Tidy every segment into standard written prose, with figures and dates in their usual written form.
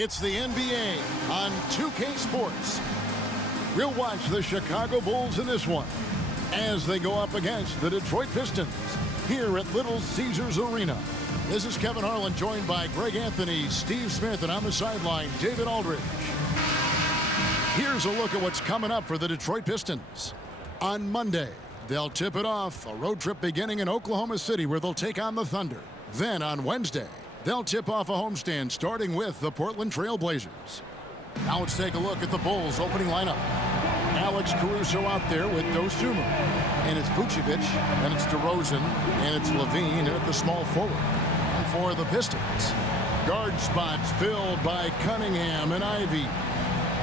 It's the NBA on 2K Sports. We'll watch the Chicago Bulls in this one as they go up against the Detroit Pistons here at Little Caesars Arena. This is Kevin Harlan, joined by Greg Anthony, Steve Smith, and on the sideline, David Aldridge. Here's a look at what's coming up for the Detroit Pistons. On Monday, they'll tip it off, a road trip beginning in Oklahoma City where they'll take on the Thunder. Then on Wednesday, they'll tip off a homestand starting with the Portland Trail Blazers. Now let's take a look at the Bulls' opening lineup. Alex Caruso out there with Dosunmu. And it's Vucevic, and it's DeRozan, and it's LaVine, and at the small forward. And for the Pistons, guard spots filled by Cunningham and Ivey.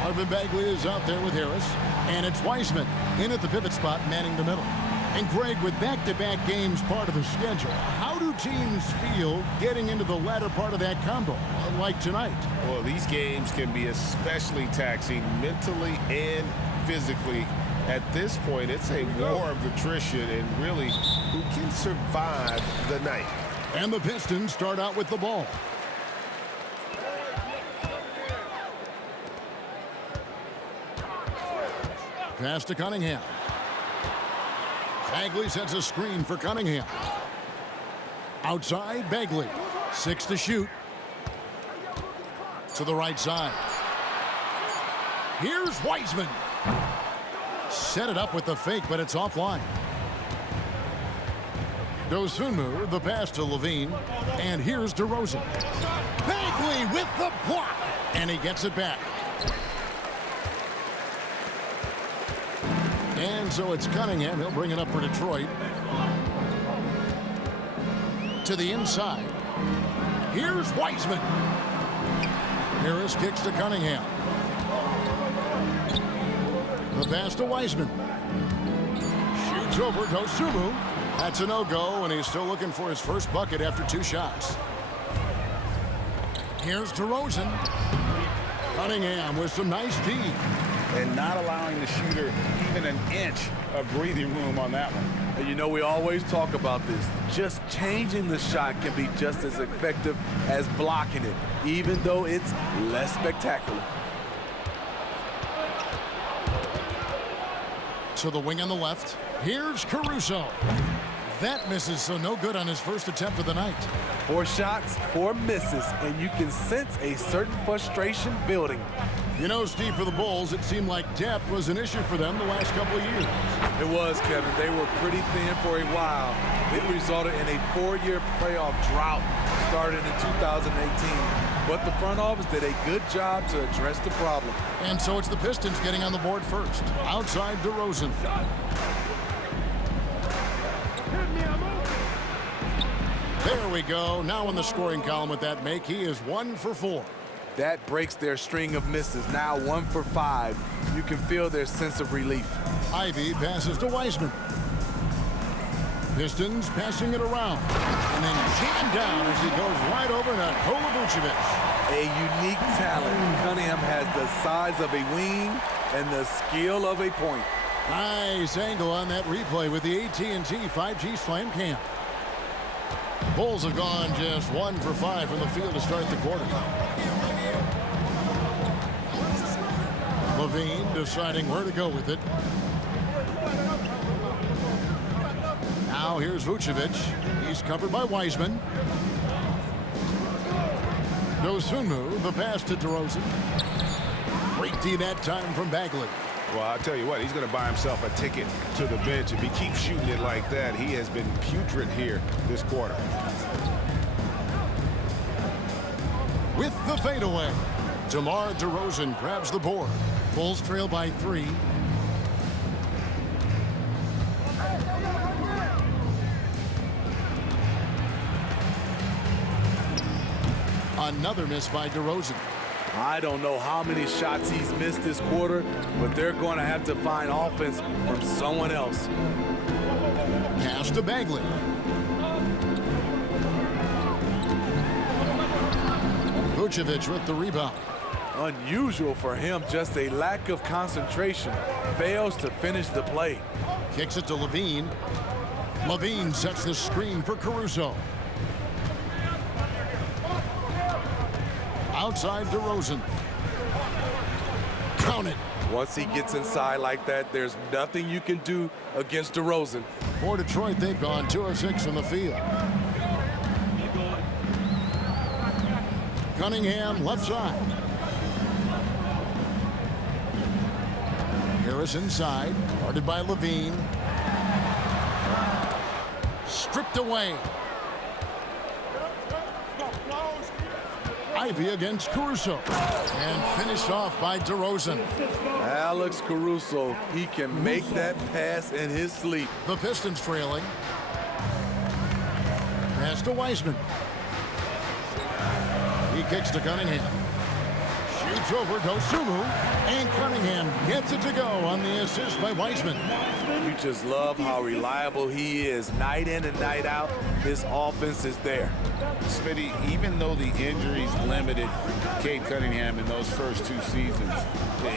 Marvin Bagley is out there with Harris, and it's Wiseman in at the pivot spot, manning the middle. And Greg, with back-to-back games part of the schedule, how do teams feel getting into the latter part of that combo, like tonight? Well, these games can be especially taxing mentally and physically. At this point, it's a war of attrition, and really, who can survive the night? And the Pistons start out with the ball. Pass to Cunningham. Bagley sets a screen for Cunningham. Outside, Bagley. 6 to shoot. To the right side. Here's Wiseman. Set it up with the fake, but it's offline. Dosunmu, the pass to LaVine. And here's DeRozan. Bagley with the block. And he gets it back. And so it's Cunningham. He'll bring it up for Detroit. To the inside. Here's Wiseman. Harris kicks to Cunningham. The pass to Wiseman. Shoots over Dosunmu. That's a no-go, and he's still looking for his first bucket after 2 shots. Here's DeRozan. Cunningham with some nice D. And not allowing the shooter even an inch of breathing room on that one. And you know, we always talk about this. Just changing the shot can be just as effective as blocking it, even though it's less spectacular. To the wing on the left. Here's Caruso. That misses, so no good on his first attempt of the night. 4 shots, 4 misses, and you can sense a certain frustration building. You know, Steve, for the Bulls, it seemed like depth was an issue for them the last couple of years. It was, Kevin. They were pretty thin for a while. It resulted in a 4-year playoff drought started in 2018. But the front office did a good job to address the problem. And so it's the Pistons getting on the board first. Outside DeRozan. There we go. Now in the scoring column with that make, he is 1 for 4. That breaks their string of misses. Now 1 for 5. You can feel their sense of relief. Ivey passes to Wiseman. Pistons passing it around. And then jammed down as he goes right over to Nikola Vucevic. A unique talent. Cunningham has the size of a wing and the skill of a point. Nice angle on that replay with the AT&T 5G Slam Cam. Bulls have gone just 1 for 5 from the field to start the quarter. LaVine deciding where to go with it. Now here's Vucevic. He's covered by Wiseman. Dosunmu, the pass to DeRozan. Great D that time from Bagley. Well, I'll tell you what, he's going to buy himself a ticket to the bench. If he keeps shooting it like that, he has been putrid here this quarter. With the fadeaway, DeMar DeRozan grabs the board. Bulls trail by 3. Another miss by DeRozan. I don't know how many shots he's missed this quarter, but they're going to have to find offense from someone else. Pass to Bagley. Vucevic with the rebound. Unusual for him, just a lack of concentration. Fails to finish the play. Kicks it to LaVine. LaVine sets the screen for Caruso. Outside DeRozan. Count it. Once he gets inside like that, there's nothing you can do against DeRozan. For Detroit, they've gone 2 of 6 from the field. Cunningham, left side. Harris inside, guarded by Levine. Stripped away. Ivy against Caruso. And finished off by DeRozan. Alex Caruso, he can make that pass in his sleep. The Pistons trailing. Pass to Wiseman. He kicks to Cunningham. Shoots over Dosunmu. And Cunningham gets it to go on the assist by Wiseman. You just love how reliable he is. Night in and night out, his offense is there. Smitty, even though the injuries limited Cade Cunningham in those first 2 seasons,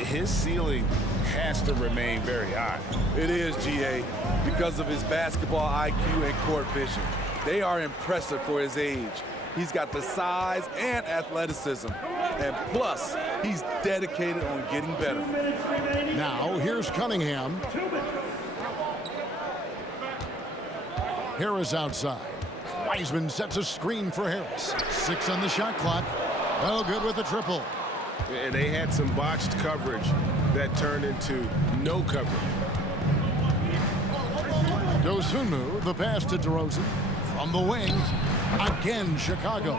his ceiling has to remain very high. It is, GA, because of his basketball IQ and court vision. They are impressive for his age. He's got the size and athleticism. And plus, he's dedicated on getting better. Now, here's Cunningham. Harris outside. Wiseman sets a screen for Harris. 6 on the shot clock. No good with the triple. And they had some botched coverage that turned into no coverage. Dosunmu, the pass to DeRozan. From the wing. Again, Chicago.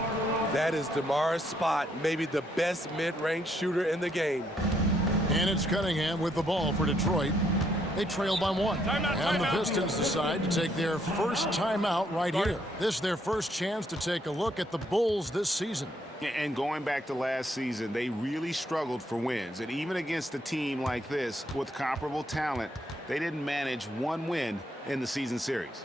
That is DeMar's spot, maybe the best mid-range shooter in the game. And it's Cunningham with the ball for Detroit. They trail by 1. And the Pistons decide to take their first timeout right here. This is their first chance to take a look at the Bulls this season. And going back to last season, they really struggled for wins. And even against a team like this with comparable talent, they didn't manage 1 win in the season series.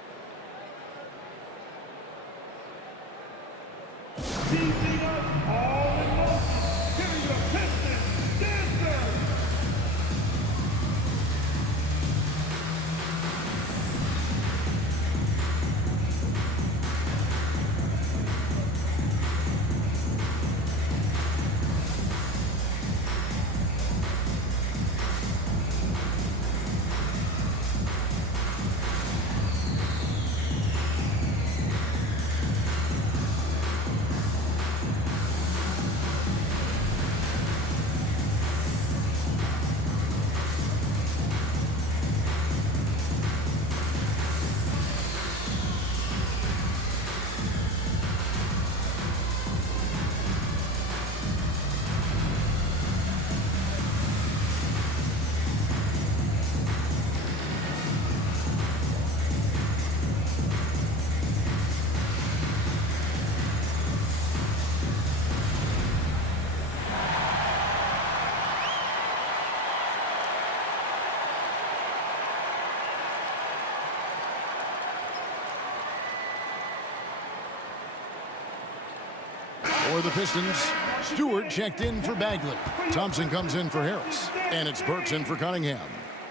For the Pistons, Stewart checked in for Bagley. Thompson comes in for Harris. And it's Burks in for Cunningham.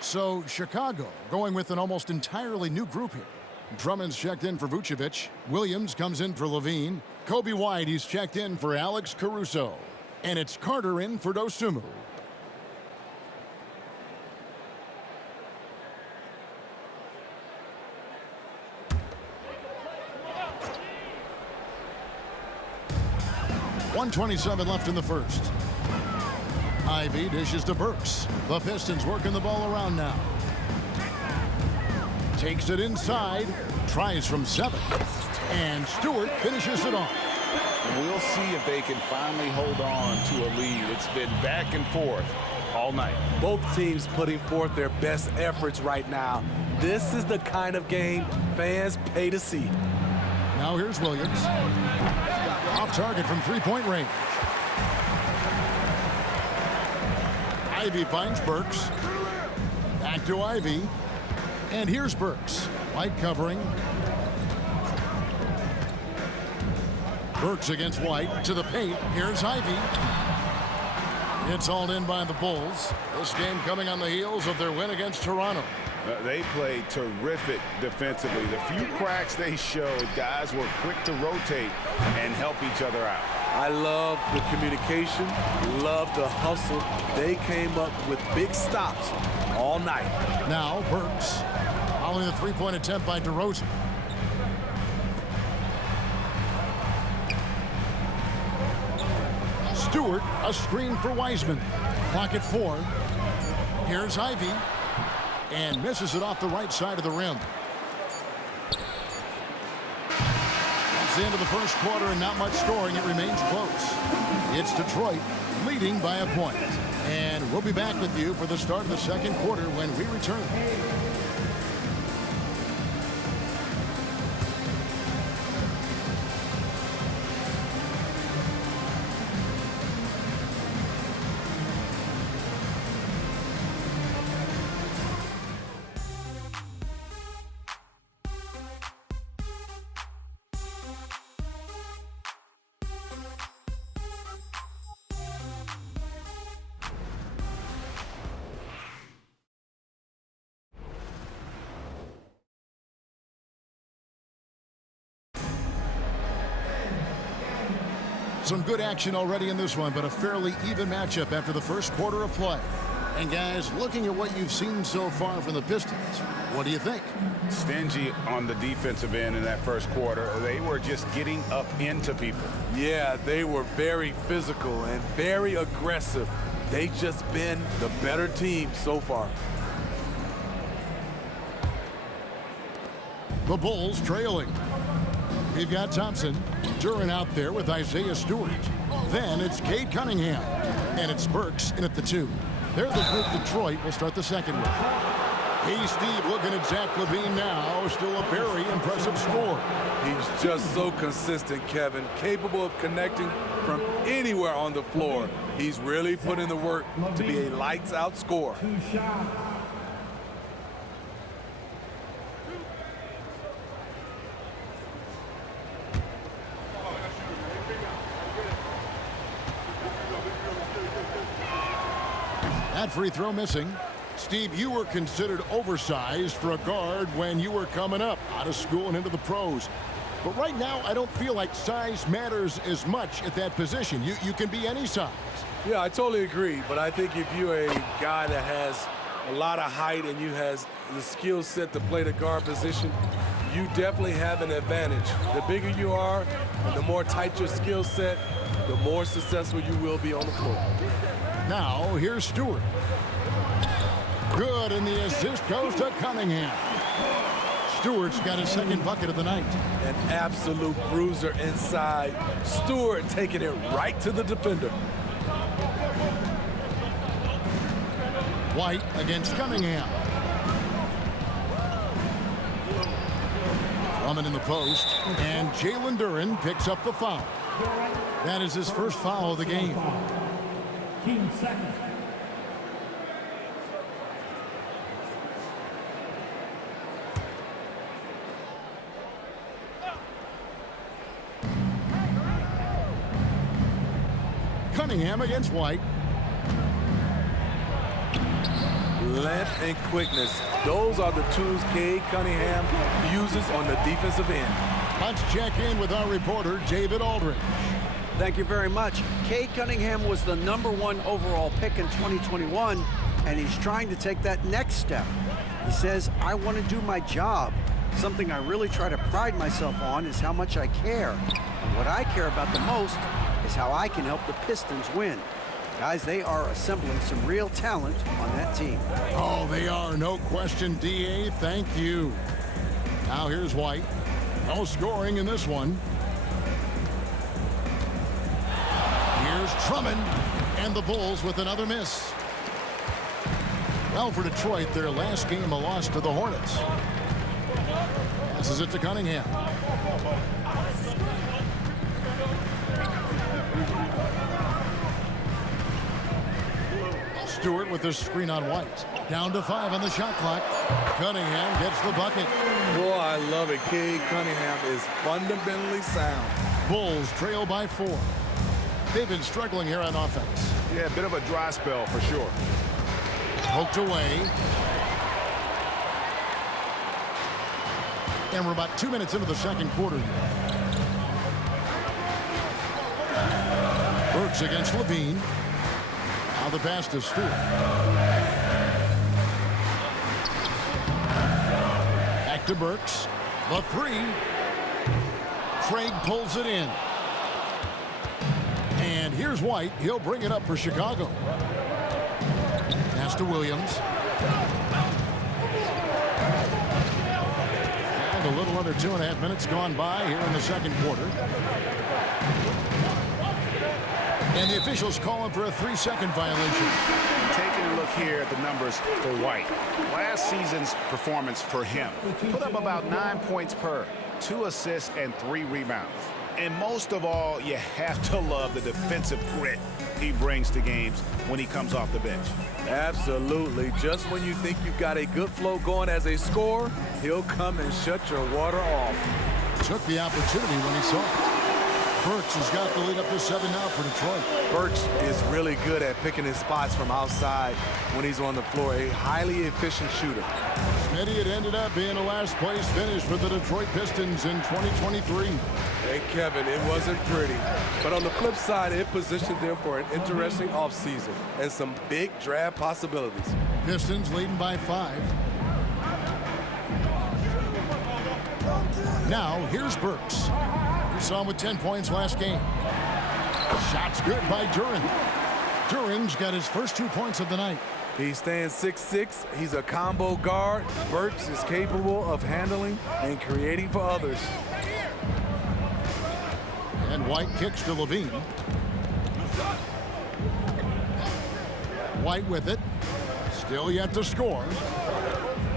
So Chicago going with an almost entirely new group here. Drummond's checked in for Vucevic. Williams comes in for Levine. Kobe White, he's checked in for Alex Caruso. And it's Carter in for Dosunmu. .127 left in the first. Ivy dishes to Burks. The Pistons working the ball around now. Takes it inside. Tries from 7. And Stewart finishes it off. We'll see if they can finally hold on to a lead. It's been back and forth all night. Both teams putting forth their best efforts right now. This is the kind of game fans pay to see. Now here's Williams. Off target from 3-point range. Ivy finds Burks. Back to Ivy. And here's Burks. White covering. Burks against White to the paint. Here's Ivy. It's hauled in by the Bulls. This game coming on the heels of their win against Toronto. They played terrific defensively. The few cracks they showed, guys were quick to rotate and help each other out. I love the communication, love the hustle. They came up with big stops all night. Now Burks following the three-point attempt by DeRozan. Stewart, a screen for Wiseman. Clock at 4. Here's Ivy. And misses it off the right side of the rim. It's the end of the first quarter and not much scoring. It remains close. It's Detroit leading by a point. And we'll be back with you for the start of the second quarter when we return. Some good action already in this one, but a fairly even matchup after the first quarter of play. And guys, looking at what you've seen so far from the Pistons, what do you think? Stingy on the defensive end in that first quarter. They were just getting up into people. Yeah, they were very physical and very aggressive. They've just been the better team so far. The Bulls trailing. We've got Thompson, Duren out there with Isaiah Stewart. Then it's Cade Cunningham. And it's Burks in at the 2. They're the group Detroit will start the second with. Hey, Steve, looking at Zach LaVine now. Still a very impressive score. He's just so consistent, Kevin. Capable of connecting from anywhere on the floor. He's really put in the work to be a lights-out scorer. That free throw missing. Steve, you were considered oversized for a guard when you were coming up out of school and into the pros. But right now, I don't feel like size matters as much at that position. You can be any size. Yeah, I totally agree. But I think if you're a guy that has a lot of height and you has the skill set to play the guard position, you definitely have an advantage. The bigger you are and the more tight your skill set, the more successful you will be on the floor. Now, here's Stewart. Good, and the assist goes to Cunningham. Stewart's got his second bucket of the night. An absolute bruiser inside. Stewart taking it right to the defender. White against Cunningham. Drummond in the post, and Jalen Duren picks up the foul. That is his first foul of the game. Team second. Cunningham against White. Length and quickness. Those are the tools Cade Cunningham uses on the defensive end. Let's check in with our reporter, David Aldridge. Thank you very much. Cade Cunningham was the #1 overall pick in 2021, and he's trying to take that next step. He says, I want to do my job. Something I really try to pride myself on is how much I care. And what I care about the most is how I can help the Pistons win. Guys, they are assembling some real talent on that team. Oh, they are, no question, D.A. Thank you. Now here's White. No scoring in this one. Here's Drummond, and the Bulls with another miss. Well, for Detroit, their last game a loss to the Hornets. Passes it to Cunningham. Stewart with the screen on White. Down to 5 on the shot clock. Cunningham gets the bucket. Boy, I love it. Cade Cunningham is fundamentally sound. Bulls trail by 4. They've been struggling here on offense. Yeah, a bit of a dry spell for sure. Poked away. And we're about 2 minutes into the second quarter here. Burks against Levine. Now the pass to Stewart. Back to Burks. The three. Craig pulls it in. And here's White. He'll bring it up for Chicago. Pass to Williams. And a little under 2.5 minutes gone by here in the second quarter. And the officials calling for a 3-second violation. Taking a look here at the numbers for White. Last season's performance for him put up about 9 points per, 2 assists, and 3 rebounds. And most of all, you have to love the defensive grit he brings to games when he comes off the bench. Absolutely. Just when you think you've got a good flow going as a scorer, he'll come and shut your water off. Took the opportunity when he saw it. Burks has got the lead up to 7 now for Detroit. Burks is really good at picking his spots from outside when he's on the floor. A highly efficient shooter. Smitty, it ended up being a last place finish for the Detroit Pistons in 2023. Hey, Kevin, it wasn't pretty. But on the flip side, it positioned them for an interesting offseason and some big draft possibilities. Pistons leading by 5. Now, here's Burks. We saw him with 10 points last game. Shot's good by Duren. Duren's got his first 2 points of the night. He stands 6'6". He's a combo guard. Burks is capable of handling and creating for others. And White kicks to Levine. White with it. Still yet to score.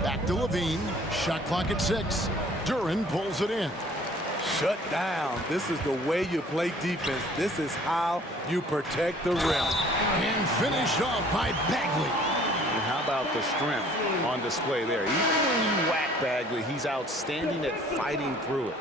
Back to Levine. Shot clock at 6. Duren pulls it in. Shut down. This is the way you play defense. This is how you protect the rim. And finished off by Bagley. And how about the strength on display there? Even when you whack Bagley, he's outstanding at fighting through it.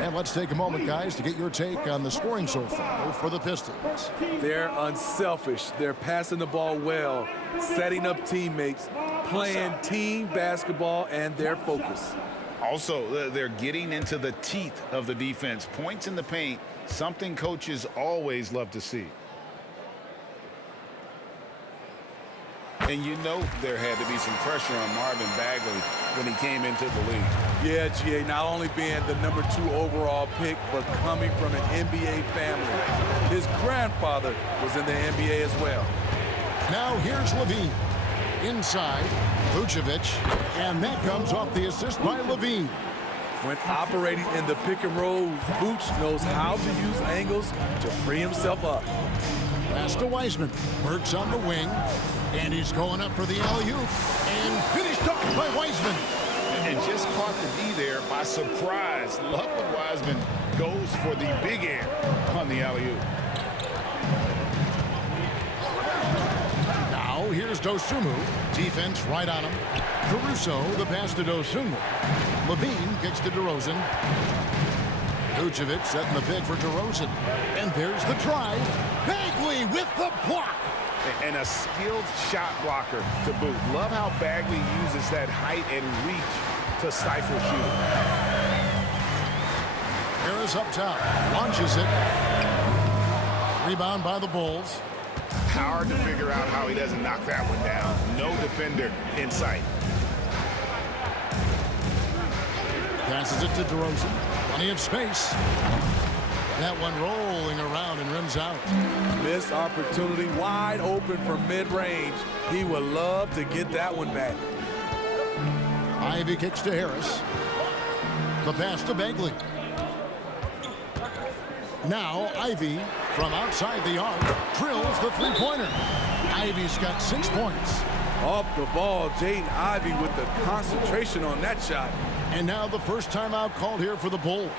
And let's take a moment, guys, to get your take on the scoring so far for the Pistons. They're unselfish. They're passing the ball well, setting up teammates, playing team basketball, and their focus. Also, they're getting into the teeth of the defense. Points in the paint, something coaches always love to see. And you know there had to be some pressure on Marvin Bagley when he came into the league. Yeah, GA, not only being the number 2 overall pick, but coming from an NBA family. His grandfather was in the NBA as well. Now here's Levine. Inside, Vucevic, and that comes off the assist by Levine. When operating in the pick and roll, Vooch knows how to use angles to free himself up. Pass to Wiseman. Burks on the wing, and he's going up for the alley-oop, and finished off by Wiseman. And just caught the D there by surprise. Love when Wiseman goes for the big air on the alley-oop. Now here's Dosunmu. Defense right on him. Caruso, the pass to Dosunmu. Levine kicks to DeRozan. Vucevic setting the pick for DeRozan. And there's the drive. Bagley with the block. And a skilled shot blocker to boot. Love how Bagley uses that height and reach to stifle shooting. Harris up top. Launches it. Rebound by the Bulls. Hard to figure out how he doesn't knock that one down. No defender in sight. Passes it to DeRozan. Plenty of space. That one rolling around and rims out. Missed opportunity, wide open from mid-range. He would love to get that one back. Ivy kicks to Harris. The pass to Bagley. Now Ivy from outside the arc drills the three-pointer. Ivy's got 6 points. Off the ball, Jaden Ivey with the concentration on that shot. And now the first timeout called here for the Bulls.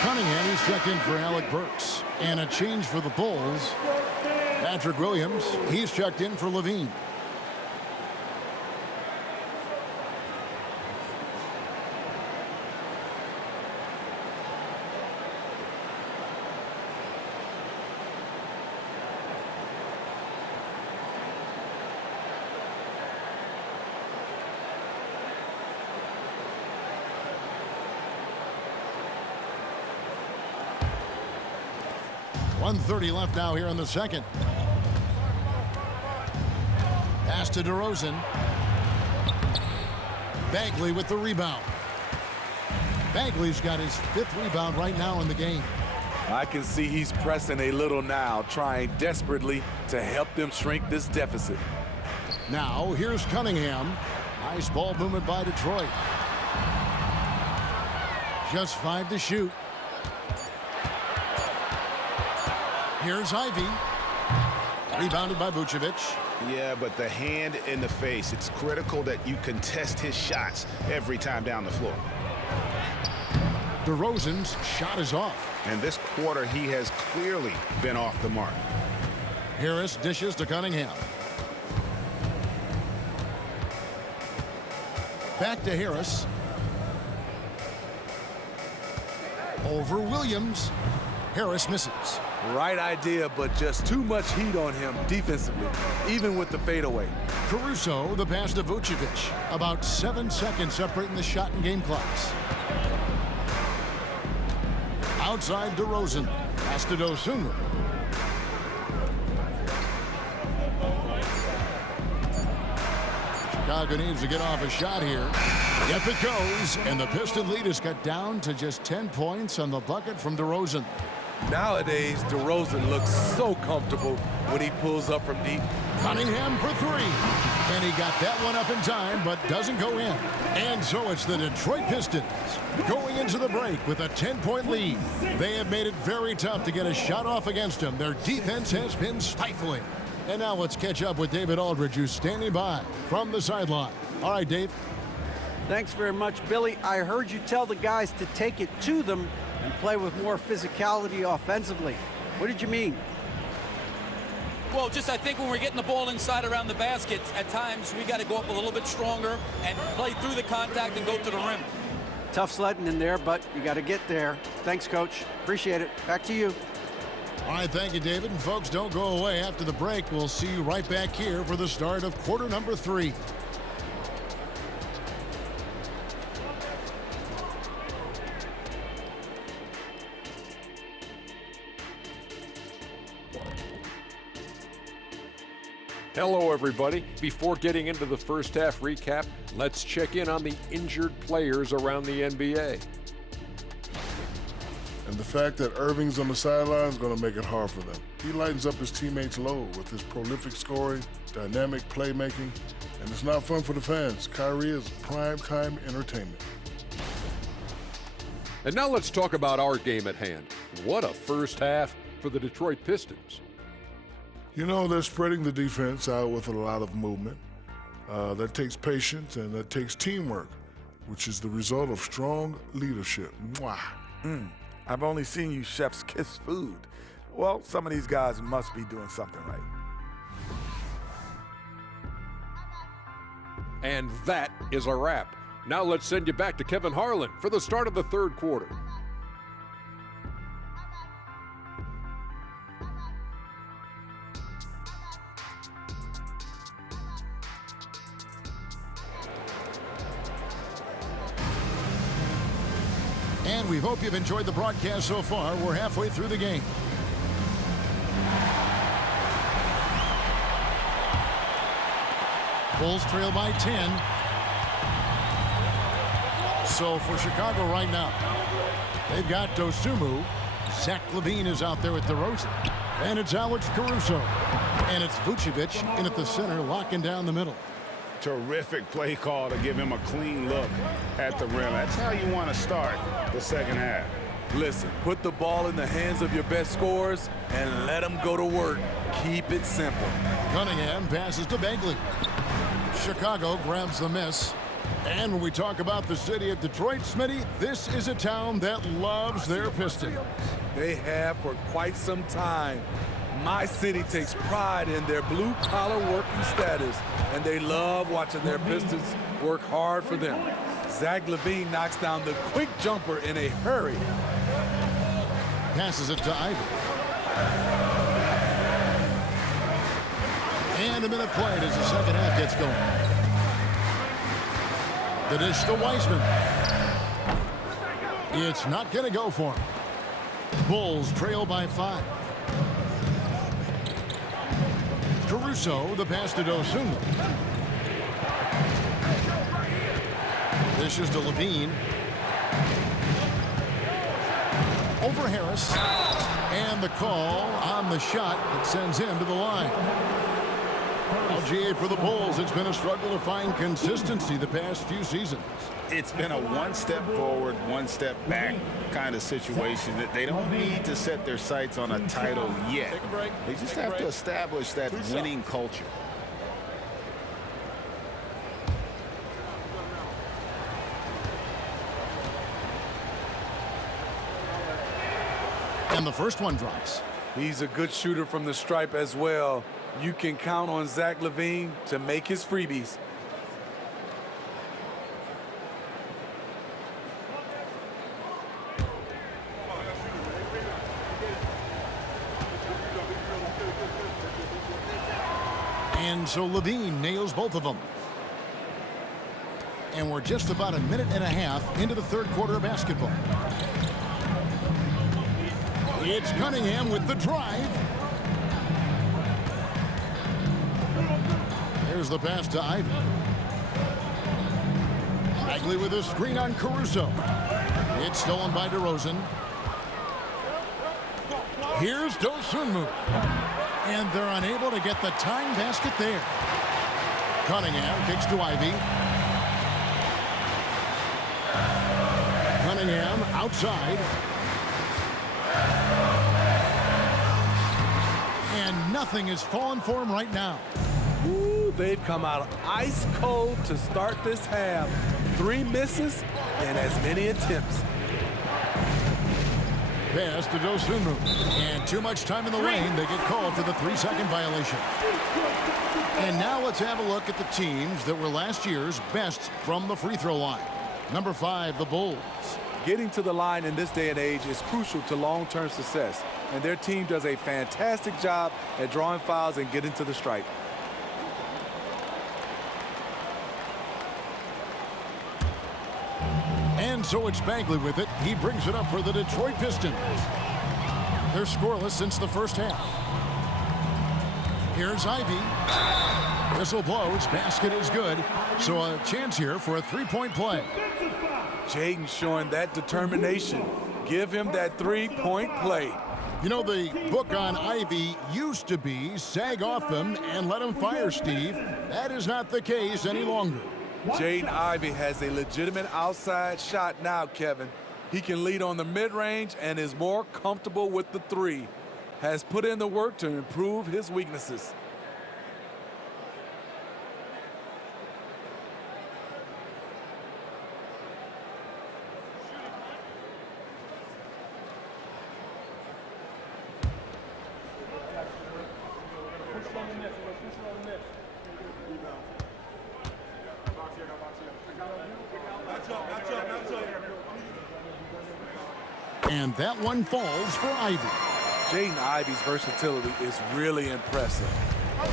Cunningham, he's checked in for Alec Burks. And a change for the Bulls. Patrick Williams, he's checked in for Levine. .130 left now here in the second. Pass to DeRozan. Bagley with the rebound. Bagley's got his 5th rebound right now in the game. I can see he's pressing a little now, trying desperately to help them shrink this deficit. Now here's Cunningham. Nice ball movement by Detroit. Just 5 to shoot. Here's Ivy. Rebounded by Vucevic. Yeah, but the hand in the face, it's critical that you contest his shots every time down the floor. DeRozan's shot is off. And this quarter, he has clearly been off the mark. Harris dishes to Cunningham. Back to Harris. Over Williams. Harris misses. Right idea, but just too much heat on him defensively, even with the fadeaway. Caruso, the pass to Vucevic. About 7 seconds separating the shot and game clocks. Outside DeRozan. Pass to Dosunmu. Chicago needs to get off a shot here. Yep, it goes. And the Piston lead is cut down to just 10 points on the bucket from DeRozan. Nowadays, DeRozan looks so comfortable when he pulls up from deep. Cunningham for 3. And he got that one up in time, but doesn't go in. And so it's the Detroit Pistons going into the break with a 10-point lead. They have made it very tough to get a shot off against them. Their defense has been stifling. And now let's catch up with David Aldridge, who's standing by from the sideline. All right, Dave. Thanks very much, Billy. I heard you tell the guys to take it to them and play with more physicality offensively. What did you mean? Well, just I think when we're getting the ball inside around the basket, at times we got to go up a little bit stronger and play through the contact and go to the rim. Tough sledding in there, but you got to get there. Thanks, Coach. Appreciate it. Back to you. All right, thank you, David. And folks, don't go away. After the break, we'll see you right back here for the start of quarter number 3. Hello, everybody. Before getting into the first half recap, let's check in on the injured players around the NBA. And the fact that Irving's on the sideline is going to make it hard for them. He lightens up his teammates' load with his prolific scoring, dynamic playmaking, and it's not fun for the fans. Kyrie is prime-time entertainment. And now let's talk about our game at hand. What a first half for the Detroit Pistons. You know, they're spreading the defense out with a lot of movement. That takes patience and that takes teamwork, which is the result of strong leadership. Mwah. I've only seen you chefs kiss food. Well, some of these guys must be doing something right. And that is a wrap. Now let's send you back to Kevin Harlan for the start of the third quarter. And we hope you've enjoyed the broadcast so far. We're halfway through the game. Bulls trail by 10. So for Chicago right now, they've got Dosunmu. Zach LaVine is out there with DeRozan. And it's Alex Caruso. And it's Vucevic in at the center, locking down the middle. Terrific play call to give him a clean look at the rim. That's how you want to start the second half. Listen, put the ball in the hands of your best scorers and let them go to work. Keep it simple. Cunningham passes to Bagley. Chicago grabs the miss. And when we talk about the city of Detroit, Smitty, this is a town that loves their Pistons. They have for quite some time. My city takes pride in their blue-collar working status, and they love watching their Pistons work hard for them. Zach LaVine knocks down the quick jumper in a hurry. Passes it to Ivey. And a minute played as the second half gets going. The dish to Wiseman. It's not going to go for him. Bulls trail by 5. Caruso, the pass to Dosunmu. This is to LaVine. Over Harris. And the call on the shot that sends him to the line. LGA for the Bulls. It's been a struggle to find consistency the past few seasons. It's been a one step forward, one step back kind of situation. That they don't need to set their sights on a title yet. They just have to establish that winning culture. And the first one drops. He's a good shooter from the stripe as well. You can count on Zach LaVine to make his freebies. And so LaVine nails both of them. And we're just about a minute and a half into the third quarter of basketball. It's Cunningham with the drive. There's the pass to Ivey. Bagley with a screen on Caruso. It's stolen by DeRozan. Here's Dosunmu. And they're unable to get the tying basket there. Cunningham kicks to Ivey. Cunningham outside. And nothing is falling for him right now. Ooh, they've come out ice cold to start this half. 3 misses and as many attempts. Pass to Dosunmu. And too much time in the lane. They get called for the 3-second violation. And now let's have a look at the teams that were last year's best from the free throw line. Number 5, the Bulls. Getting to the line in this day and age is crucial to long-term success. And their team does a fantastic job at drawing fouls and getting to the stripe. And so it's Bagley with it. He brings it up for the Detroit Pistons. They're scoreless since the first half. Here's Ivey. Whistle blows. Basket is good. So a chance here for a 3-point play. Jaden showing that determination. Give him that 3-point play. You know, the book on Ivey used to be sag off him and let him fire, Steve. That is not the case any longer. Jaden Ivey has a legitimate outside shot now, Kevin. He can lead on the mid-range and is more comfortable with the 3. Has put in the work to improve his weaknesses. And that one falls for Ivey. Jaden Ivey's versatility is really impressive.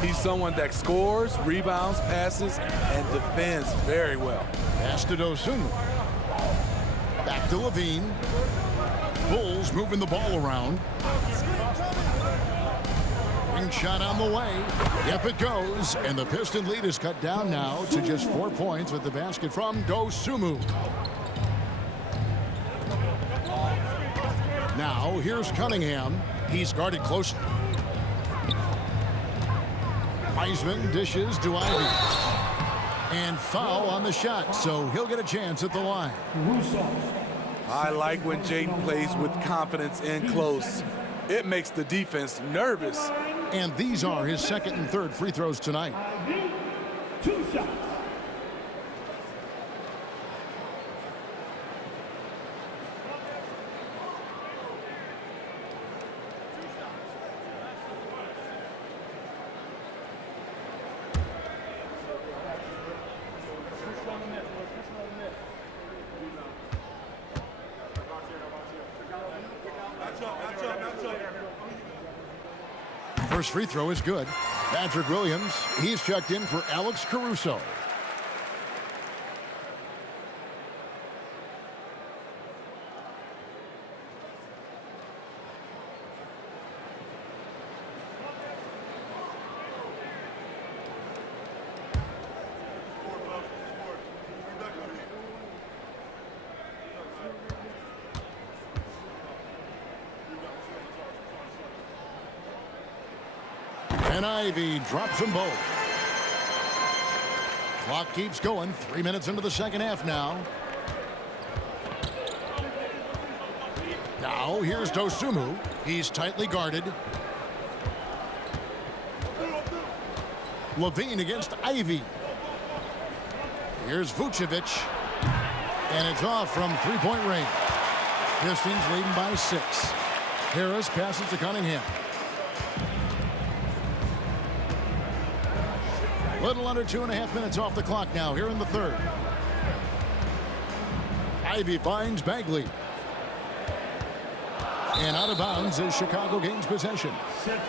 He's someone that scores, rebounds, passes, and defends very well. Pass to Dosunmu. Back to LaVine. Bulls moving the ball around. Ring shot on the way. Yep, it goes. And the Piston lead is cut down now to just 4 points with the basket from Dosunmu. Now, here's Cunningham. He's guarded closely. Wiseman dishes to Ivey. And foul on the shot, so he'll get a chance at the line. I like when Jaden plays with confidence in close. It makes the defense nervous. And these are his second and third free throws tonight. 2 shots. First free throw is good. Patrick Williams, he's checked in for Alex Caruso. And Ivy drops them both. Clock keeps going. 3 minutes into the second half now. Now here's Dosunmu. He's tightly guarded. Levine against Ivy. Here's Vucevic. And it's off from three-point range. Pistons leading by 6. Harris passes to Cunningham. Little under 2.5 minutes off the clock now here in the third. Ivy finds Bagley. And out of bounds as Chicago gains possession.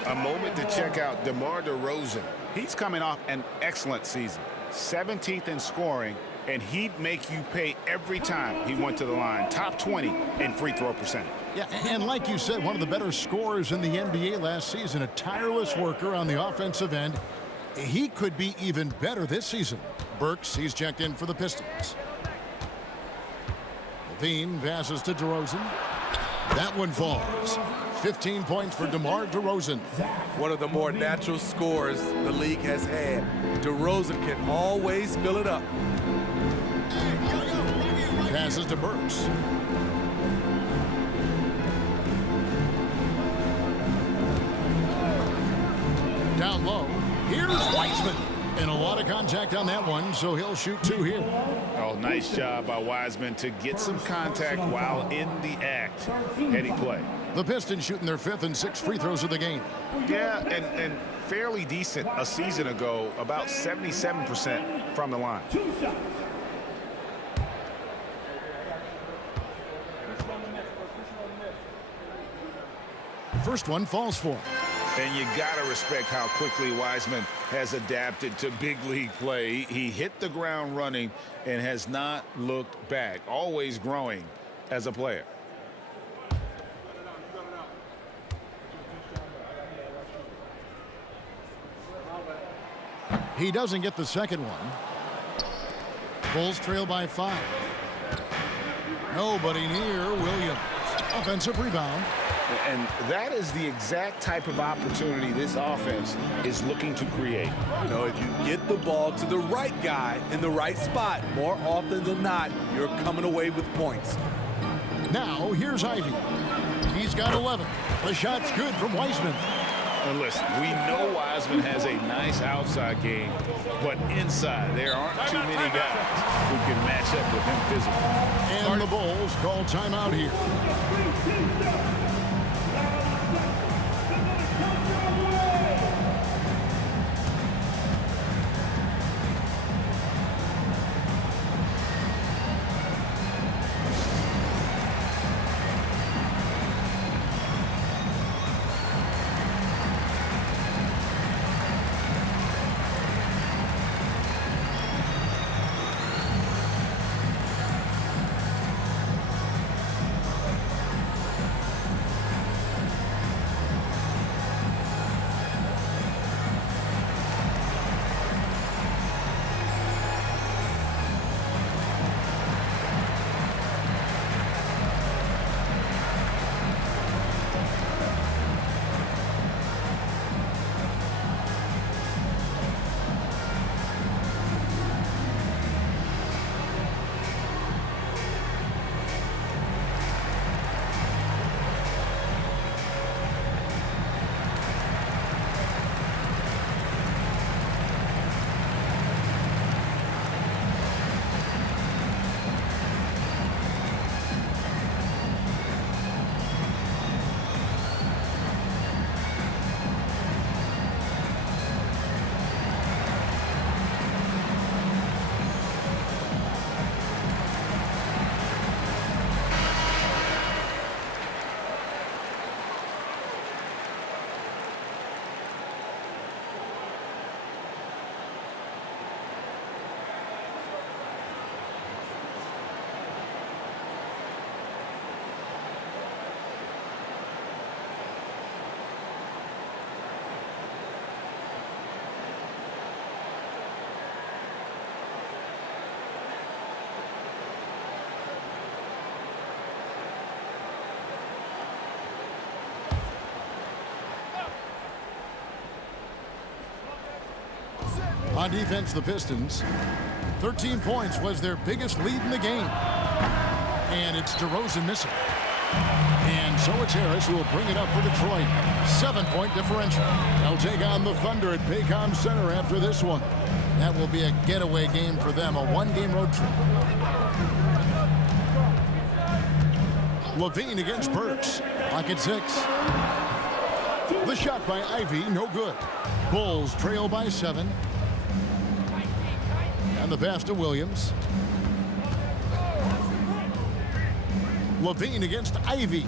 A moment to check out DeMar DeRozan. He's coming off an excellent season. 17th in scoring, and he'd make you pay every time he went to the line. Top 20 in free throw percentage. Yeah, and like you said, one of the better scorers in the NBA last season. A tireless worker on the offensive end. He could be even better this season. Burks, he's checked in for the Pistons. Levine passes to DeRozan. That one falls. 15 points for DeMar DeRozan. One of the more natural scorers the league has had. DeRozan can always fill it up. Passes to Burks. Down low. Here's Wiseman. And a lot of contact on that one, so he'll shoot 2 here. Oh, nice job by Wiseman to get some contact while in the act. Heady play. The Pistons shooting their 5th and 6th free throws of the game. Yeah, and fairly decent a season ago, about 77% from the line. First one falls for him. And you got to respect how quickly Wiseman has adapted to big league play. He hit the ground running and has not looked back, always growing as a player. He doesn't get the second one. Bulls trail by 5. Nobody near Williams. Offensive rebound. And that is the exact type of opportunity this offense is looking to create. You know, if you get the ball to the right guy in the right spot, more often than not, you're coming away with points. Now, here's Ivy. He's got 11. The shot's good from Wiseman. And listen, we know Wiseman has a nice outside game, but inside there aren't too many guys who can match up with him physically. And the Bulls call timeout here. On defense, the Pistons, 13 points was their biggest lead in the game. And it's DeRozan missing. And so it's Harris who will bring it up for Detroit. 7-point differential. They'll take on the Thunder at Paycom Center after this one. That will be a getaway game for them, a one-game road trip. Levine against Burks. Clock at 6. The shot by Ivy, no good. Bulls trail by 7. And the pass to Williams. Levine against Ivy.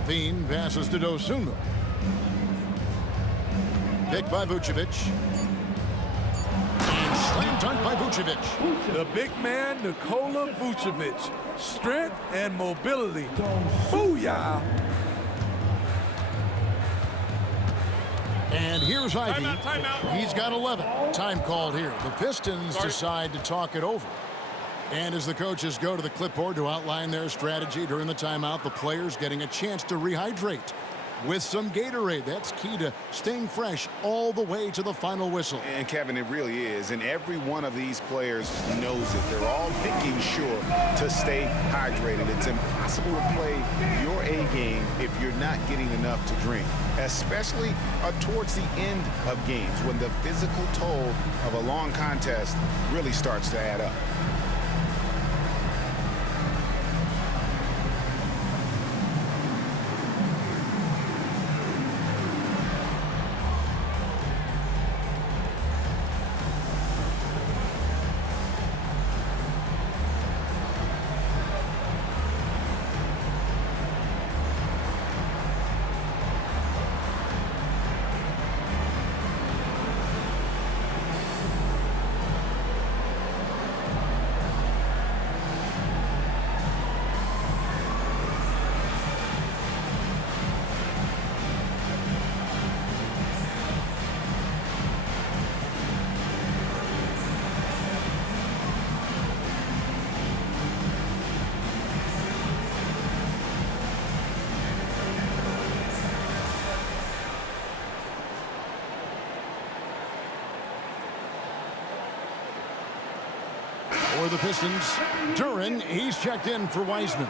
Levine passes to Dosunmu. Picked by Vucevic. And slam dunk by Vucevic. The big man, Nikola Vucevic. Strength and mobility. Booyah! And here's Ivy. He's got 11. Time called here. The Pistons decide to talk it over. And as the coaches go to the clipboard to outline their strategy during the timeout, the players getting a chance to rehydrate with some Gatorade. That's key to staying fresh all the way to the final whistle. And Kevin, it really is. And every one of these players knows it. They're all making sure to stay hydrated. It's impossible to play your A game if you're not getting enough to drink, especially towards the end of games when the physical toll of a long contest really starts to add up. For the Pistons, Duren, he's checked in for Wiseman.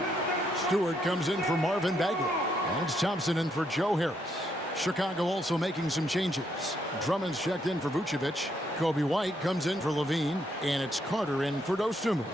Stewart comes in for Marvin Bagley. And it's Thompson in for Joe Harris. Chicago also making some changes. Drummond's checked in for Vucevic. Kobe White comes in for Levine. And it's Carter in for Dosunmu.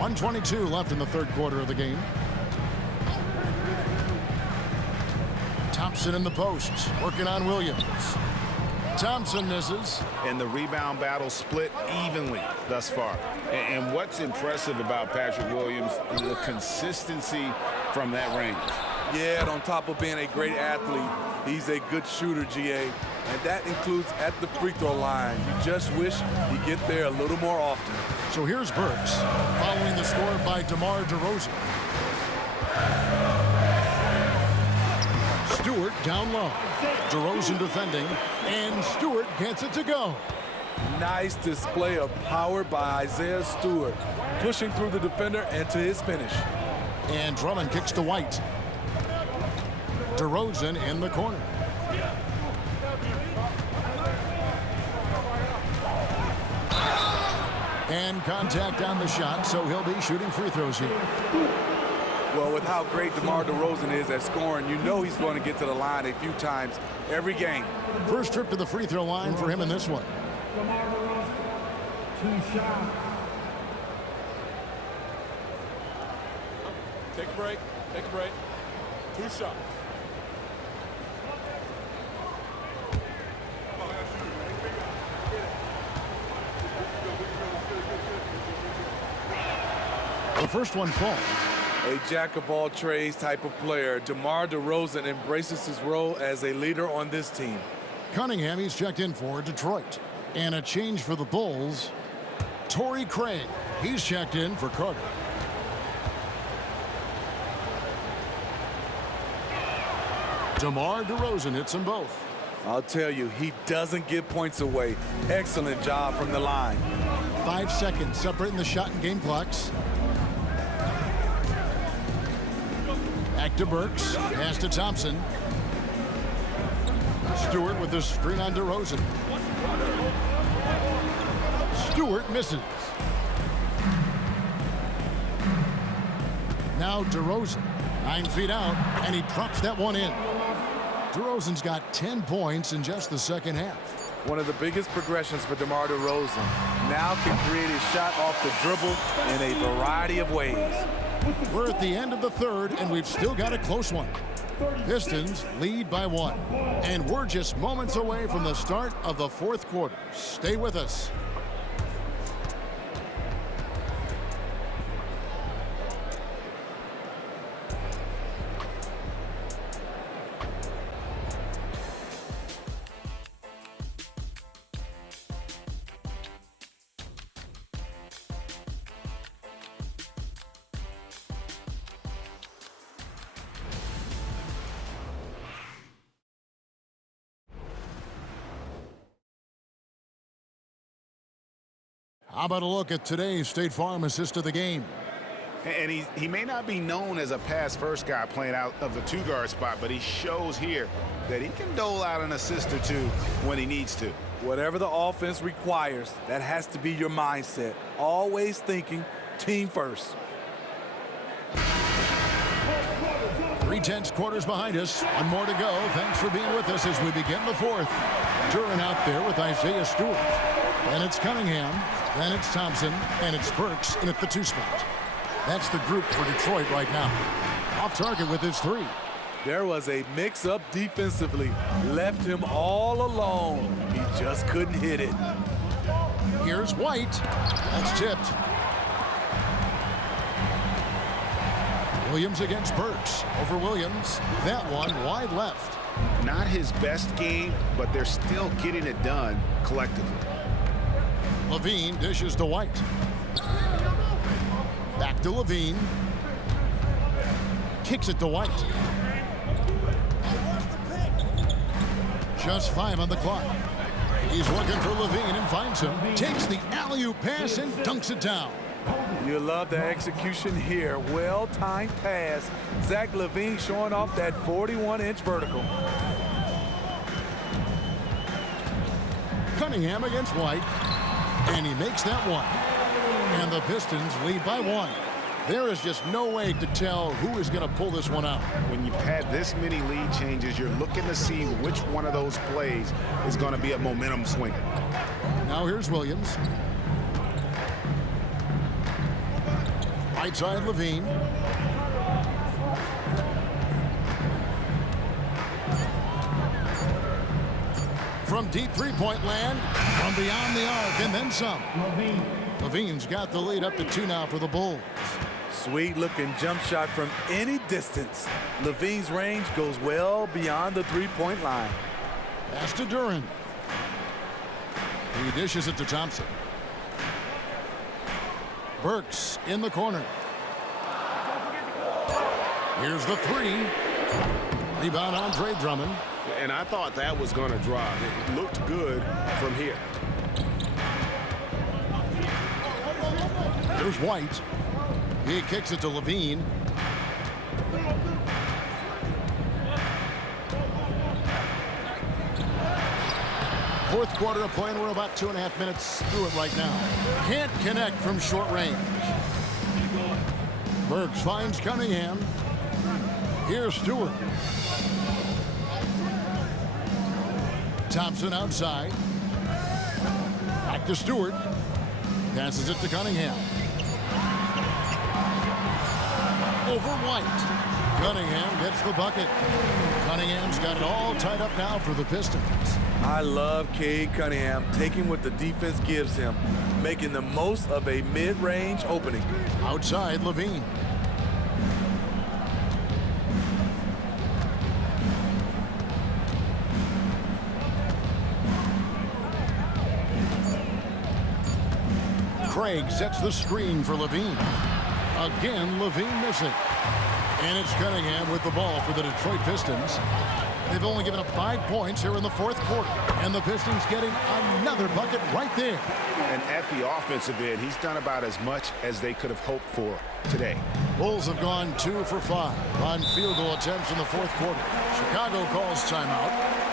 .122 left in the third quarter of the game. Thompson in the post, working on Williams. Thompson misses. And the rebound battle split evenly thus far. And what's impressive about Patrick Williams is the consistency from that range. Yeah, and on top of being a great athlete, he's a good shooter, GA. And that includes at the free throw line. You just wish he'd get there a little more often. So here's Burks, following the score by DeMar DeRozan. Stewart down low. DeRozan defending, and Stewart gets it to go. Nice display of power by Isaiah Stewart, pushing through the defender and to his finish. And Drummond kicks to White. DeRozan in the corner. And contact on the shot, so he'll be shooting free throws here. Well, with how great DeMar DeRozan is at scoring, you know he's going to get to the line a few times every game. First trip to the free throw line for him in this one. DeMar DeRozan, 2 shots. Take a break. Take a break. 2 shots. The first one falls. A jack-of-all-trades type of player, DeMar DeRozan embraces his role as a leader on this team. Cunningham, he's checked in for Detroit. And a change for the Bulls. Torrey Craig. He's checked in for Carter. DeMar DeRozan hits them both. I'll tell you, he doesn't give points away. Excellent job from the line. 5 seconds separating the shot and game clocks. Back to Burks. Pass to Thompson. Stewart with the screen on DeRozan. Stewart misses. Now DeRozan. 9 feet out, and he drops that one in. DeRozan's got 10 points in just the second half. One of the biggest progressions for DeMar DeRozan. Now can create a shot off the dribble in a variety of ways. We're at the end of the third, and we've still got a close one. Pistons lead by 1. And we're just moments away from the start of the fourth quarter. Stay with us. How about a look at today's State Farm assist of the game? And he may not be known as a pass-first guy playing out of the two-guard spot, but he shows here that he can dole out an assist or two when he needs to. Whatever the offense requires, that has to be your mindset. Always thinking team first. 3/10 quarters behind us. One more to go. Thanks for being with us as we begin the fourth. Duran out there with Isaiah Stewart. Then it's Cunningham. Then it's Thompson. And it's Burks in at the 2 spot. That's the group for Detroit right now. Off target with his 3. There was a mix-up defensively. Left him all alone. He just couldn't hit it. Here's White. That's tipped. Williams against Burks. Over Williams. That one wide left. Not his best game, but they're still getting it done collectively. Levine dishes to White. Back to Levine. Kicks it to White. Just 5 on the clock. He's looking for Levine and finds him. Takes the alley-oop pass and dunks it down. You love the execution here. Well-timed pass. Zach LaVine showing off that 41-inch vertical. Cunningham against White. And he makes that one. And the Pistons lead by 1. There is just no way to tell who is going to pull this one out. When you've had this many lead changes, you're looking to see which one of those plays is going to be a momentum swinger. Now here's Williams. Right side Levine. From deep three-point land, from beyond the arc, and then some. Levine's got the lead up to 2 now for the Bulls. Sweet-looking jump shot from any distance. Levine's range goes well beyond the three-point line. Pass to Duran. He dishes it to Thompson. Burks in the corner. Here's the 3. Rebound Andre Drummond. And I thought that was going to drop. It looked good from here. There's White. He kicks it to Levine. Fourth quarter of play, and we're about 2.5 minutes through it right now. Can't connect from short range. Burks finds Cunningham. Here's Stewart. Thompson outside. Back to Stewart. Passes it to Cunningham. Over White. Cunningham gets the bucket. Cunningham's got it all tied up now for the Pistons. I love Cade Cunningham taking what the defense gives him, making the most of a mid-range opening. Outside Levine. Craig sets the screen for Levine. Again, Levine missing. And it's Cunningham with the ball for the Detroit Pistons. They've only given up 5 points here in the fourth quarter. And the Pistons getting another bucket right there. And at the offensive end, he's done about as much as they could have hoped for today. Bulls have gone 2 for 5 on field goal attempts in the fourth quarter. Chicago calls timeout.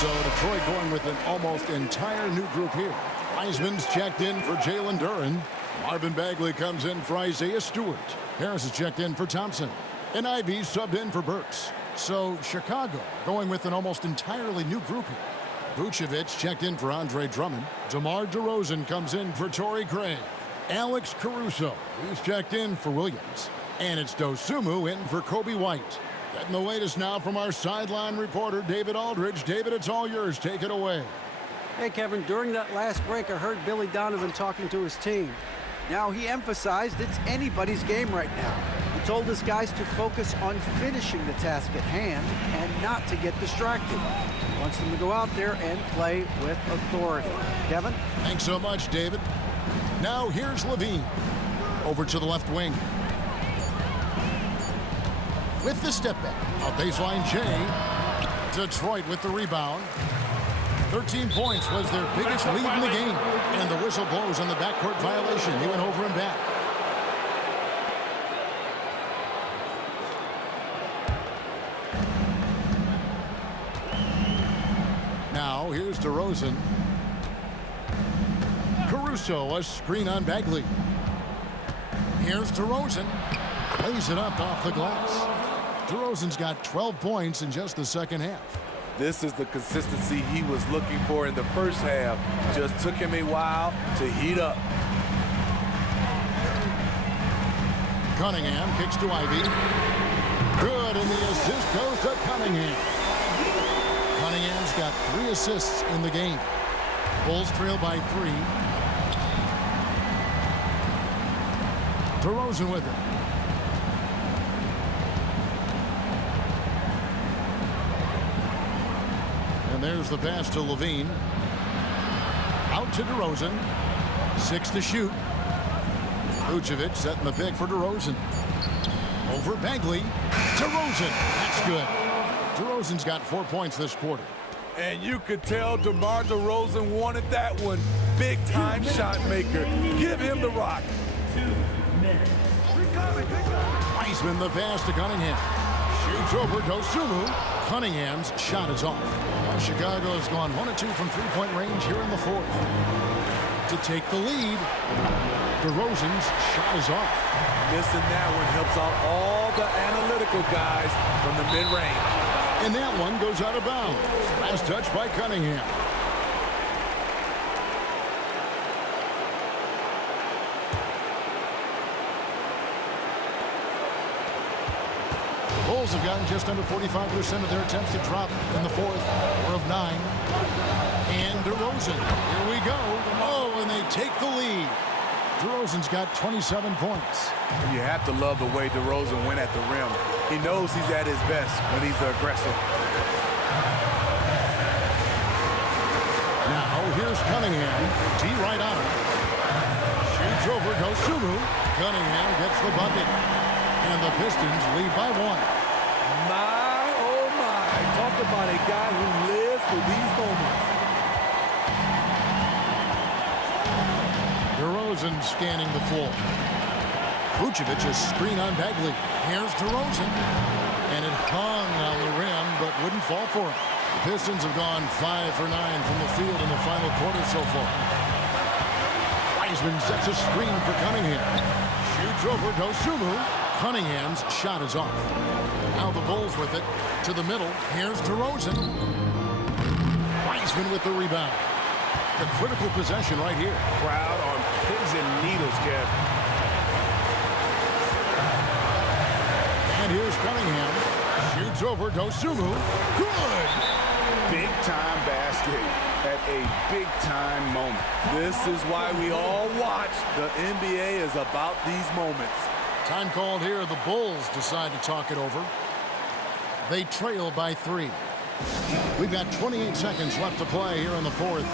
So Detroit going with an almost entire new group here. Wiseman's checked in for Jalen Duren. Marvin Bagley comes in for Isaiah Stewart. Harris is checked in for Thompson. And Ivey subbed in for Burks. So Chicago going with an almost entirely new group here. Vucevic checked in for Andre Drummond. DeMar DeRozan comes in for Torrey Craig. Alex Caruso, he's checked in for Williams. And it's Dosunmu in for Kobe White. Getting the latest now from our sideline reporter, David Aldridge. David, it's all yours. Take it away. Hey, Kevin, during that last break, I heard Billy Donovan talking to his team. Now, he emphasized it's anybody's game right now. He told his guys to focus on finishing the task at hand and not to get distracted. He wants them to go out there and play with authority. Kevin? Thanks so much, David. Now, here's Levine. Over to the left wing. With the step back. A baseline Jay. Detroit with the rebound. 13 points was their biggest lead in the game. And the whistle blows on the backcourt violation. He went over and back. Now, here's DeRozan. Caruso, a screen on Bagley. Here's DeRozan. Lays it up off the glass. DeRozan's got 12 points in just the second half. This is the consistency he was looking for in the first half. Just took him a while to heat up. Cunningham kicks to Ivey. Good, and the assist goes to Cunningham. Cunningham's got 3 assists in the game. Bulls trail by 3. DeRozan with it. And there's the pass to Levine. Out to DeRozan. 6 to shoot. Vucevic setting the pick for DeRozan. Over Bagley. DeRozan. That's good. DeRozan's got 4 points this quarter. And you could tell DeMar DeRozan wanted that one. Big-time shot maker. Give him the rock. 2 minutes. Wiseman the pass to Cunningham. Shoots over Dosunmu. Cunningham's shot is off. Now Chicago has gone 1 of 2 from three-point range here in the fourth. To take the lead, DeRozan's shot is off. Missing that one helps out all the analytical guys from the mid-range. And that one goes out of bounds. Last touch by Cunningham. Bulls have gotten just under 45% of their attempts to drop in the fourth. 4 of 9. And DeRozan. Here we go. Oh, and they take the lead. DeRozan's got 27 points. You have to love the way DeRozan went at the rim. He knows he's at his best when he's aggressive. Now, here's Cunningham. D right on him. Shoots over Dosunmu. Cunningham gets the bucket. And the Pistons lead by 1. My, oh my. Talk about a guy who lives for these moments. DeRozan scanning the floor. Vucevic a screen on Bagley. Here's DeRozan. And it hung on the rim, but wouldn't fall for him. The Pistons have gone 5 for 9 from the field in the final quarter so far. Wiseman sets a screen for Cunningham. Shoots over Dosunmu. Cunningham's shot is off. Now the Bulls with it to the middle. Here's DeRozan. Wiseman with the rebound. The critical possession right here. Crowd on pins and needles, Kev. And here's Cunningham. Shoots over Dosunmu. Good! Big-time basket at a big-time moment. This is why we all watch. The NBA is about these moments. Time called here. The Bulls decide to talk it over. They trail by 3. We've got 28 seconds left to play here in the fourth.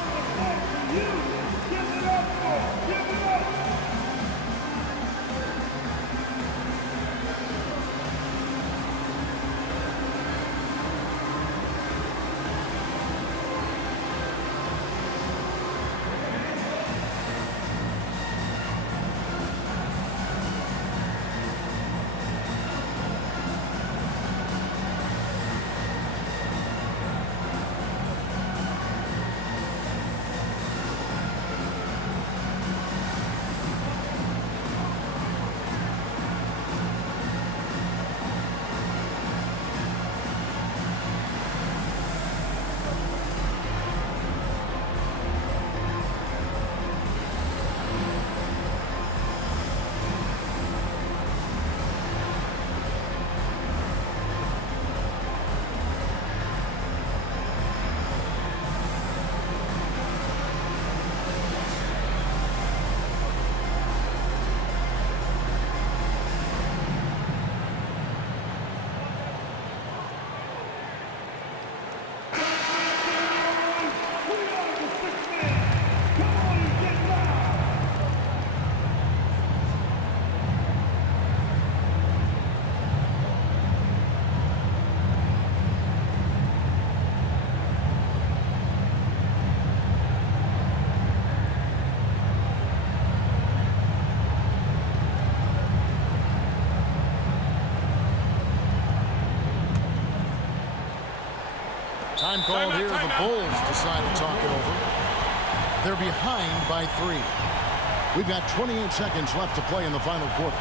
Time called here. The Bulls decide to talk it over. They're behind by 3. We've got 28 seconds left to play in the final quarter.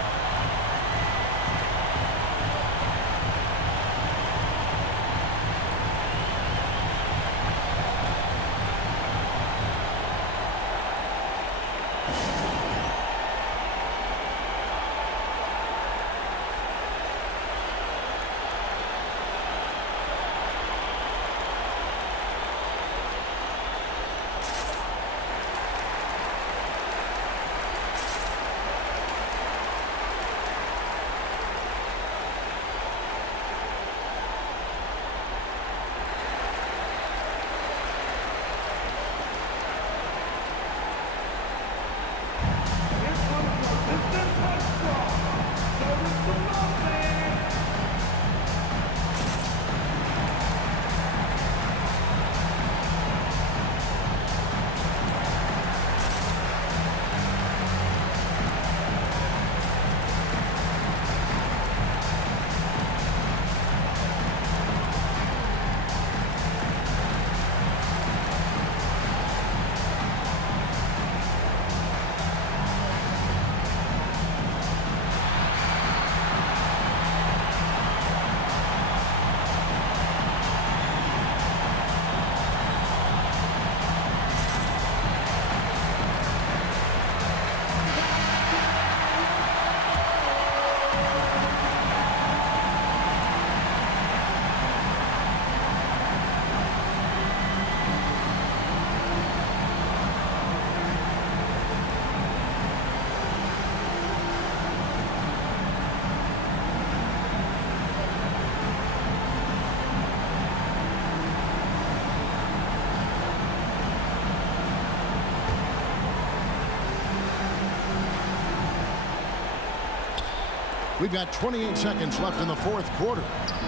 We've got 28 seconds left in the fourth quarter.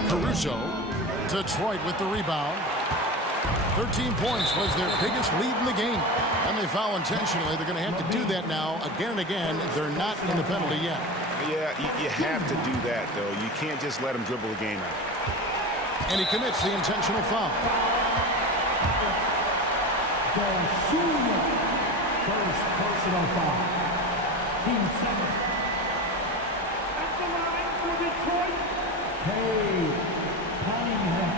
Caruso, Detroit with the rebound. 13 points was their biggest lead in the game. And they foul intentionally. They're going to have to do that now again and again. They're not in the penalty yet. Yeah, you have to do that, though. You can't just let them dribble the game out. And he commits the intentional foul. First personal foul. Team 7. At the line for Detroit, Cade Cunningham.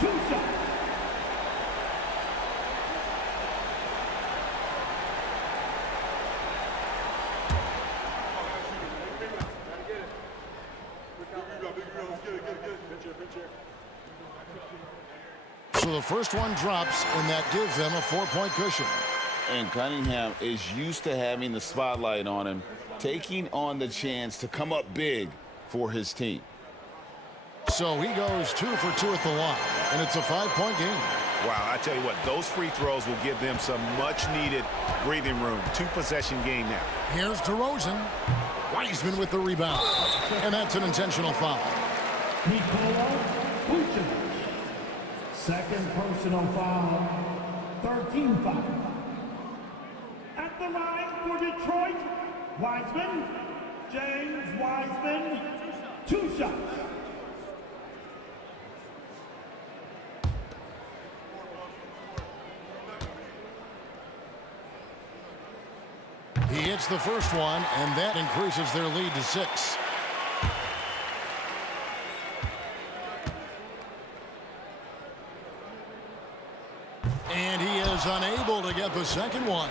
2 shots. So the first one drops, and that gives them a 4-point cushion. And Cunningham is used to having the spotlight on him, taking on the chance to come up big for his team. So he goes 2 for 2 at the line, and it's a 5-point game. Wow, I tell you what, those free throws will give them some much-needed breathing room. 2-possession game now. Here's DeRozan. Wiseman with the rebound. And that's an intentional foul. Nikola Vucevic. Second personal foul. 13 foul. At the line for Detroit, Wiseman. James Wiseman. 2 shots. He hits the first one, and that increases their lead to 6. And he is unable to get the second one.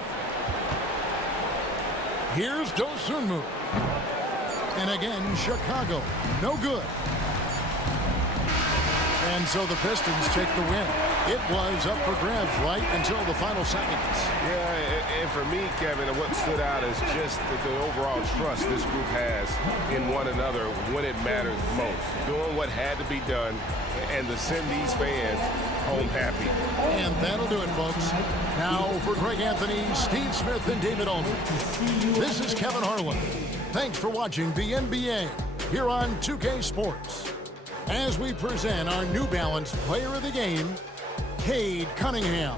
Here's Dosunmu. And again, Chicago, no good. And so the Pistons take the win. It was up for grabs right until the final seconds. Yeah, and for me, Kevin, what stood out is just the overall trust this group has in one another when it matters most. Doing what had to be done and to send these fans home happy. And that'll do it, folks. Now for Greg Anthony, Steve Smith, and David Aldridge, this is Kevin Harlan. Thanks for watching the NBA here on 2K Sports. As we present our New Balance Player of the Game, Cade Cunningham.